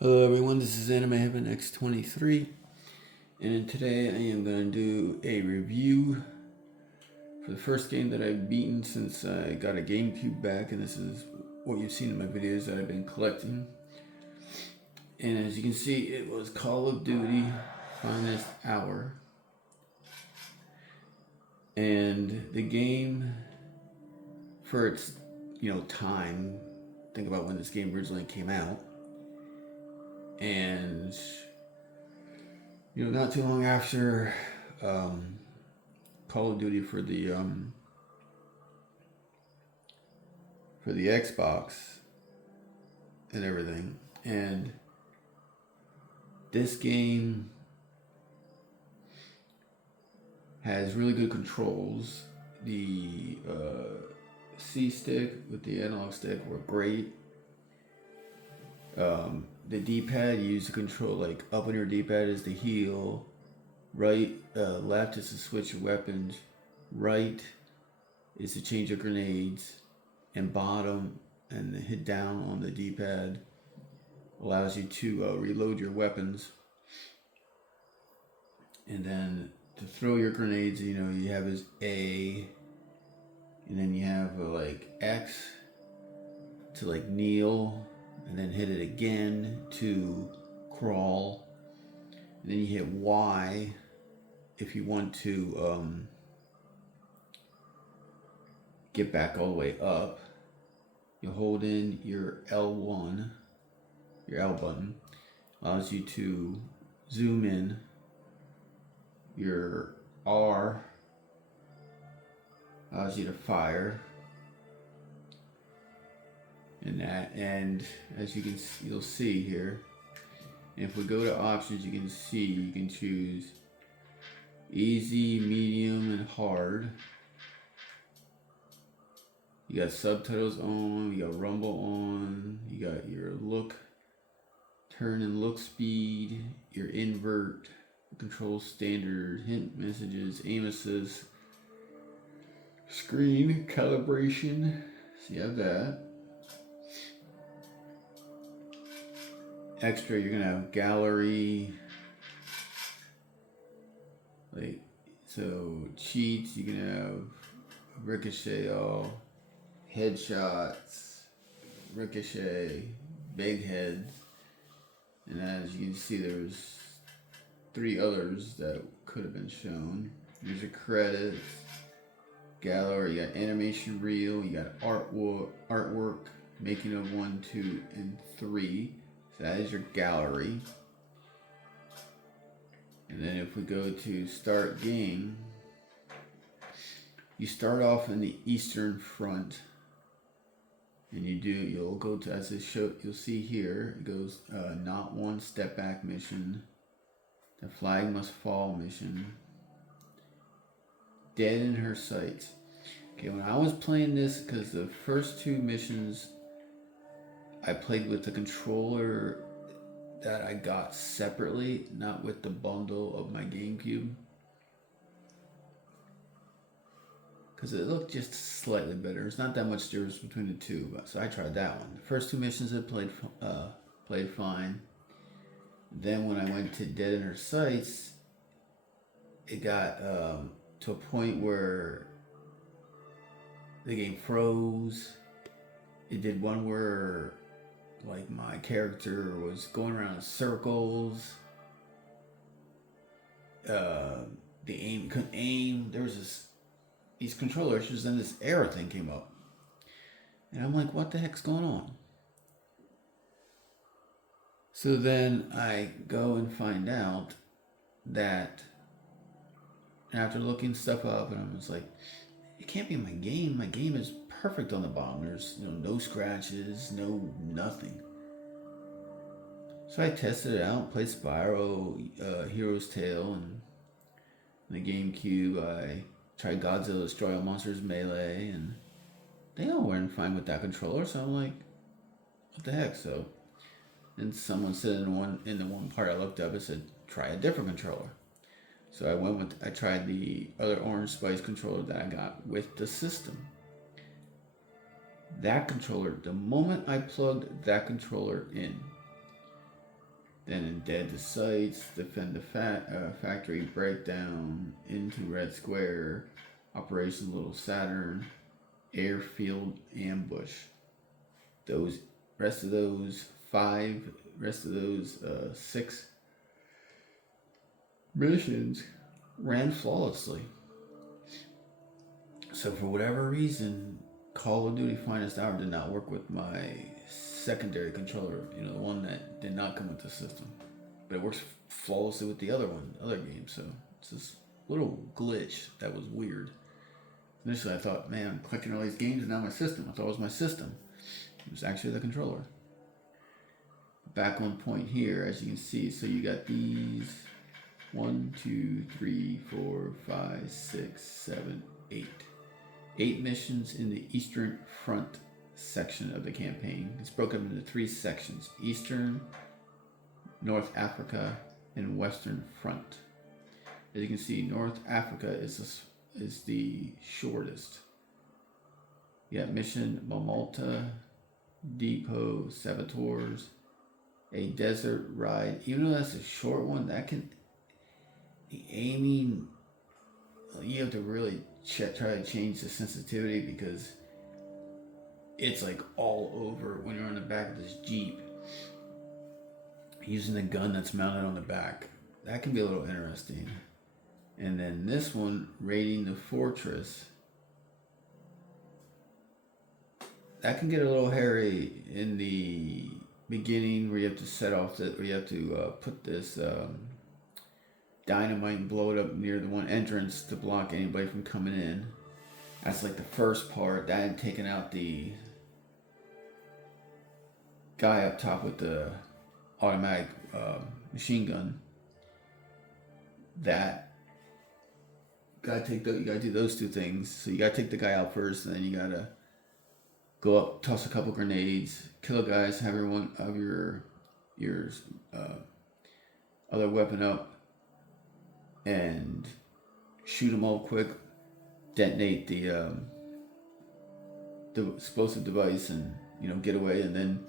Hello everyone, this is Anime Heaven X23, and today I am going to do a review for the first game that I've beaten since I got a Gamecube back, and this is what you've seen in my videos that I've been collecting. And as you can see, it was Call of Duty Finest Hour. And the game, for its, time, think about when this game originally came out, and not too long after Call of Duty for the Xbox and everything, and this game has really good controls. The C stick with the analog stick were great. The D-pad you use to control, like up on your D-pad is the heal, right, left is to switch your weapons, right is to change your grenades, and bottom and hit down on the D-pad allows you to reload your weapons. And then to throw your grenades, you have is A, and then you have like X to like kneel, and then hit it again to crawl, and then you hit Y if you want to get back all the way up. You hold in your L1, your L button, allows you to zoom in. Your R allows you to fire. And as you'll see here, if we go to options, you can see you can choose easy, medium, and hard. You got subtitles on, you got rumble on, you got your look, turn and look speed, your invert, control standard, hint messages, aim assist, screen calibration. So you have that. Extra, you're gonna have gallery, like, so cheats, you can have ricochet all, headshots, ricochet, big heads, and as you can see there's 3 others that could have been shown. There's your credits, gallery, you got animation reel, you got artwork, making of 1, 2, and 3. So that is your gallery. And then if we go to start game, you start off in the eastern front, and you'll go to, as it show, you'll see here, it goes not one step back mission, the flag must fall mission, dead in her sights. Okay, when I was playing this, because the first 2 missions I played with the controller that I got separately, not with the bundle of my GameCube, because it looked just slightly better. There's not that much difference between the 2, so I tried that one. The first 2 missions I played fine. Then when I went to Dead in Her Sights, it got to a point where the game froze. It did one where like my character was going around in circles. The aim couldn't aim. There was these control issues, and this error thing came up, and I'm like, what the heck's going on? So then I go and find out that after looking stuff up, and I was like, it can't be my game. My game is perfect on the bottom. There's no scratches, no nothing. So I tested it out, played Spyro, Hero's Tale, and the GameCube. I tried Godzilla Destroy All Monsters Melee, and they all weren't fine with that controller. So I'm like, what the heck? So then someone said in the one part I looked up, it said try a different controller. So I tried the other Orange Spice controller that I got with the system. That controller, the moment I plugged that controller in, Then in Dead to Sights, Defend the Factory, Breakdown, Into Red Square, Operation Little Saturn, Airfield Ambush. Those rest of those six missions ran flawlessly. So for whatever reason, Call of Duty Finest Hour did not work with my secondary controller, the one that did not come with the system. But it works flawlessly with the other games, so it's this little glitch that was weird. Initially I thought, man, I'm collecting all these games and now my system. I thought it was my system. It was actually the controller. Back on point here, as you can see, so you got these 1, 2, 3, 4, 5, 6, 7, 8. 8 missions in the Eastern Front section of the campaign. It's broken up into 3 sections: Eastern, North Africa, and Western Front. As you can see, North Africa is the shortest. You got Mission Malta, Depot, Saboteurs, a desert ride. Even though that's a short one, the aiming, you have to really try to change the sensitivity because it's like all over when you're on the back of this Jeep using the gun that's mounted on the back. That can be a little interesting. And then this one, Raiding the Fortress, that can get a little hairy in the beginning where you have to set off where you have to put this dynamite and blow it up near the one entrance to block anybody from coming in. That's like the first part. That had taken out the guy up top with the automatic machine gun. That you gotta do those 2 things. So you gotta take the guy out first, and then you gotta go up, toss a couple grenades, kill guys, have everyone of your other weapon up, and shoot them all quick, detonate the explosive device, and get away, and then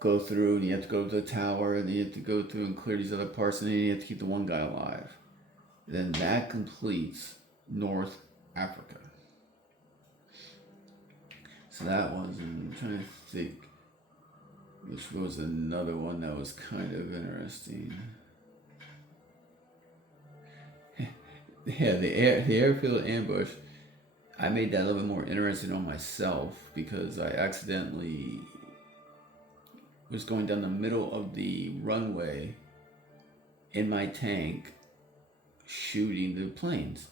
go through, and you have to go to the tower, and then you have to go through and clear these other parts, and then you have to keep the one guy alive. Then that completes North Africa. So that one's, I'm trying to think, which was another one that was kind of interesting. Yeah, the airfield ambush, I made that a little bit more interesting on myself because I accidentally was going down the middle of the runway in my tank shooting the planes.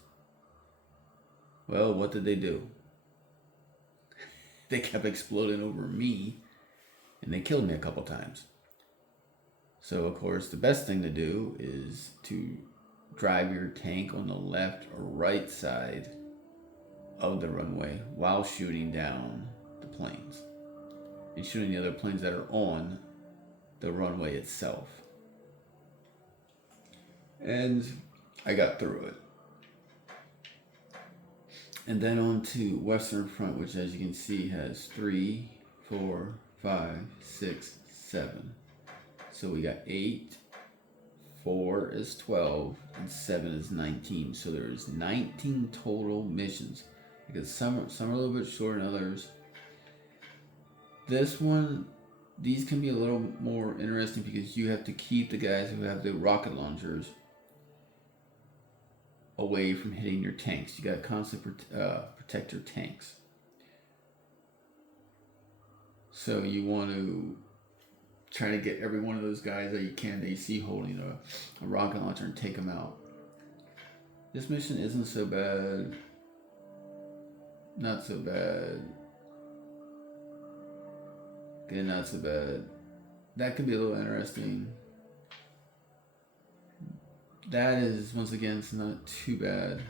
Well, what did they do? They kept exploding over me, and they killed me a couple times. So, of course, the best thing to do is to drive your tank on the left or right side of the runway while shooting down the planes and shooting the other planes that are on the runway itself. And I got through it. And then on to Western Front, which, as you can see, has 3, 4, 5, 6, 7. So we got 8, 4 is 12, and 7 is 19. So there's 19 total missions. Because some are a little bit shorter than others. This one, these can be a little more interesting because you have to keep the guys who have the rocket launchers away from hitting your tanks. You got to constantly protect your tanks. So you want to try to get every one of those guys that you see holding a rocket launcher and take them out. This mission isn't so bad. Not so bad. Okay, not so bad. That could be a little interesting. That is, once again, it's not too bad.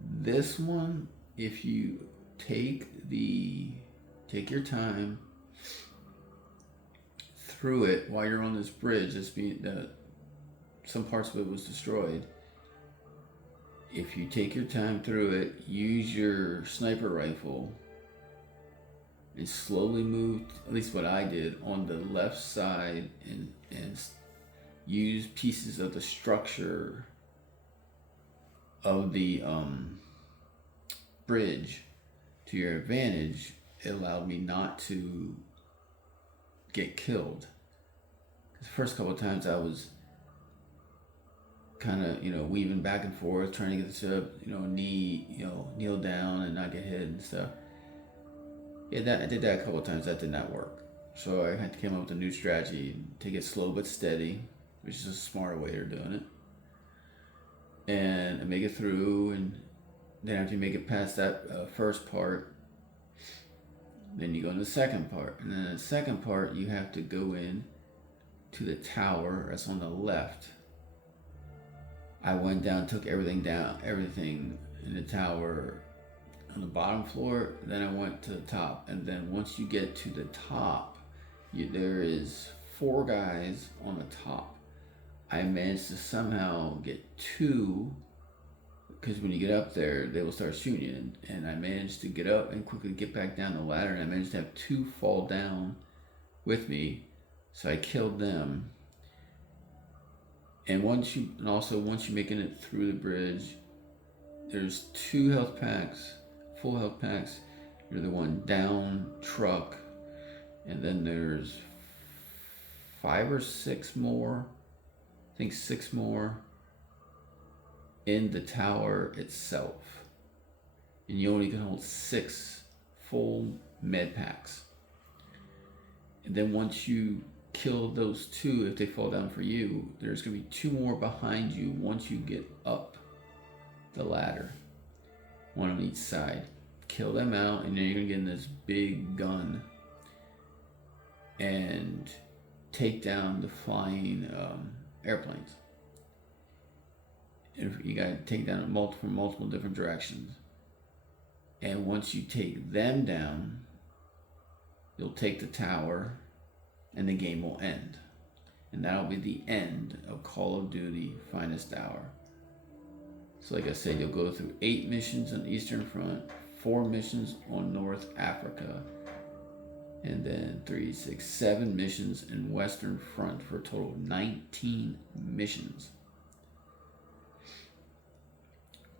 This one, if you take your time through it while you're on this bridge, some parts of it was destroyed. If you take your time through it, use your sniper rifle and slowly moved, at least what I did, on the left side and used pieces of the structure of the bridge to your advantage, it allowed me not to get killed. The first couple of times I was kind of, weaving back and forth, trying to get this up, kneel down and not get hit and stuff. Yeah, I did that a couple of times. That did not work. So I had to come up with a new strategy, take it slow but steady, which is a smarter way of doing it. And make it through, and then after you make it past that first part, then you go into the second part. And then the second part, you have to go in to the tower that's on the left. I went down, took everything in the tower on the bottom floor, then I went to the top. And then once you get to the top, there is 4 guys on the top. I managed to somehow get 2, because when you get up there, they will start shooting you. And I managed to get up and quickly get back down the ladder, and I managed to have 2 fall down with me. So I killed them. And once you're making it through the bridge, there's 2 health packs, full health packs. You're the one down truck, and then there's 5 or 6 more. I think 6 more in the tower itself, and you only can hold 6 full med packs. And then once you kill those 2, if they fall down for you, there's going to be 2 more behind you once you get up the ladder, 1 on each side. Kill them out, and then you're going to get in this big gun and take down the flying airplanes. You got to take down from multiple different directions. And once you take them down, you'll take the tower, and the game will end. And that'll be the end of Call of Duty Finest Hour. So like I said, you'll go through 8 missions on the Eastern Front, 4 missions on North Africa, and then 3, 6, 7 missions in Western Front for a total of 19 missions.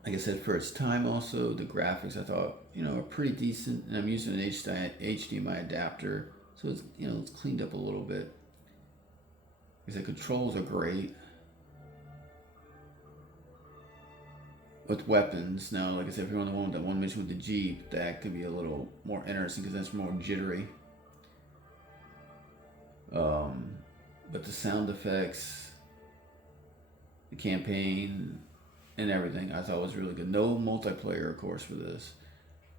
Like I said, for its time also, the graphics I thought, are pretty decent. And I'm using an HDMI adapter, so it's, it's cleaned up a little bit. Like I said, controls are great. With weapons, now, like I said, if you're on the one with that one mission with the Jeep, that could be a little more interesting because that's more jittery. But the sound effects, the campaign, and everything, I thought was really good. No multiplayer, of course, for this.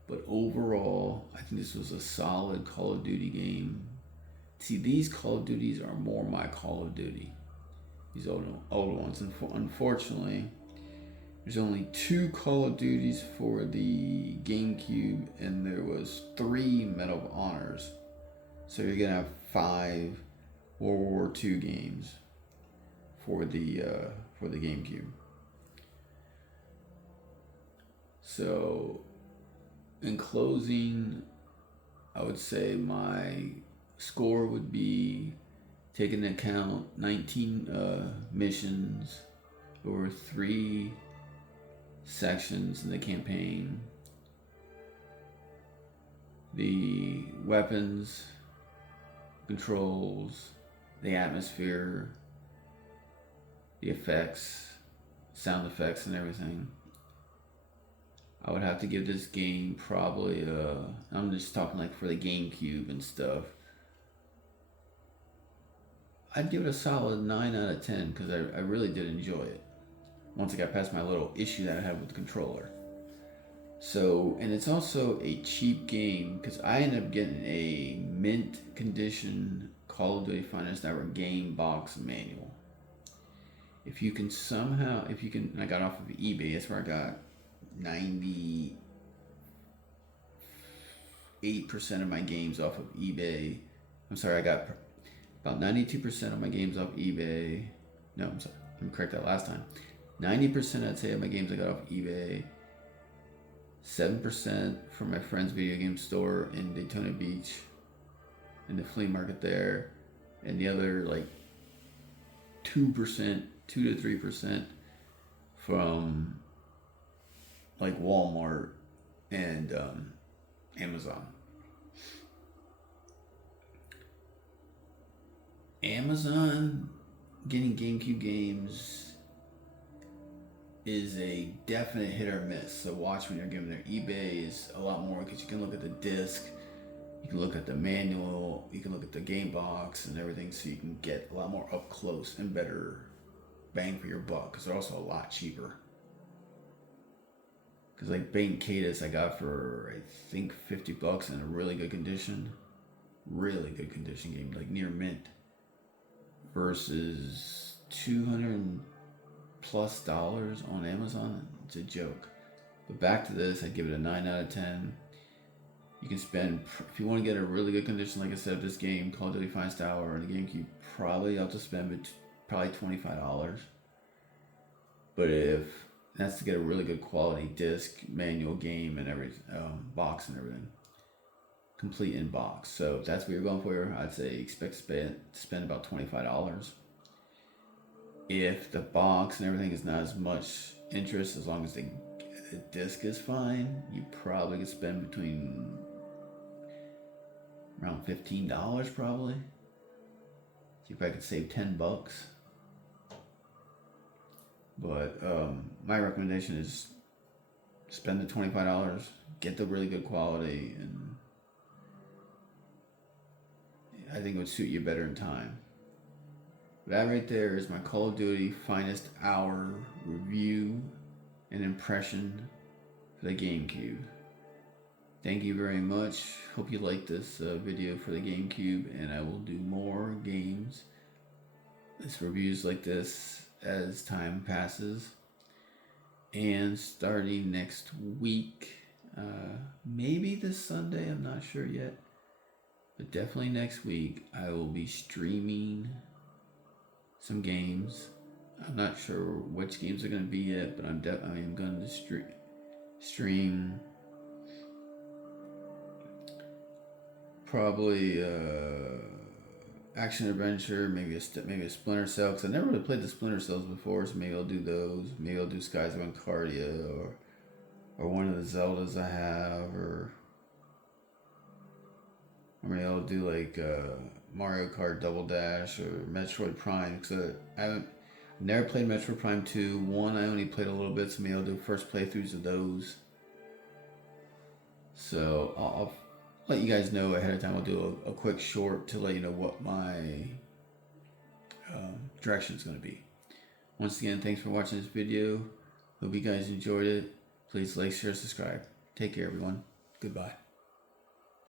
But overall, I think this was a solid Call of Duty game. See, these Call of Duties are more my Call of Duty. These old ones. And unfortunately, there's only 2 Call of Duties for the Gamecube, and there was 3 Medal of Honors. So you're gonna have 5 World War II games for the Gamecube. So, in closing, I would say my score would be, taking into account 19 missions over 3 sections in the campaign, the weapons, controls, the atmosphere, the effects, sound effects, and everything. I would have to give this game probably, I'm just talking like for the GameCube and stuff, I'd give it a solid 9 out of 10 because I really did enjoy it. Once I got past my little issue that I had with the controller. So, and it's also a cheap game because I ended up getting a mint condition Call of Duty Finest Hour game box manual. If you can, I got off of eBay, that's where I got 98% of my games off of eBay. I'm sorry, I got about 92% of my games off eBay. No, I'm sorry, let me correct that last time. 90% I'd say of my games I got off eBay. 7% from my friend's video game store in Daytona Beach, in the flea market there, and the other like 2%, 2 to 3% from like Walmart and Amazon. Amazon getting GameCube games is a definite hit or miss. So watch when you're giving their eBay is a lot more because you can look at the disc, you can look at the manual, you can look at the game box and everything, so you can get a lot more up close and better bang for your buck because they're also a lot cheaper. Because like Bait and Cadus I got for I think $50 in a really good condition game, like near mint, versus $200+ on Amazon. It's a joke. But back to this, I'd give it a 9 out of 10. You can spend, if you want to get a really good condition, like I said, this game, Call of Duty Finest Hour, and the GameCube, probably I'll just spend probably $25. But if that's to get a really good quality disc, manual, game, and everything, box and everything, complete in box. So if that's what you're going for, I'd say expect to spend about $25. If the box and everything is not as much interest, as long as the disc is fine, you probably could spend between around $15 probably. See if I could save $10. But my recommendation is spend the $25, get the really good quality, and I think it would suit you better in time. That right there is my Call of Duty Finest Hour review and impression for the GameCube. Thank you very much. Hope you liked this video for the GameCube, and I will do more games, reviews like this as time passes. And starting next week, maybe this Sunday, I'm not sure yet, but definitely next week, I will be streaming some games. I'm not sure which games are going to be yet, but I am going to stream probably action adventure, maybe a Splinter Cell, because I never really played the Splinter Cells before, so maybe I'll do those. Maybe I'll do Skies of Encardia or one of the Zeldas I have, or maybe I'll do like Mario Kart Double Dash or Metroid Prime, because I've never played Metroid Prime 2. 1 I only played a little bit, so maybe I'll do first playthroughs of those. So I'll let you guys know ahead of time. I'll do a quick short to let you know what my direction is going to be. Once again, thanks for watching this video. Hope you guys enjoyed it. Please like, share, subscribe. Take care, everyone. Goodbye.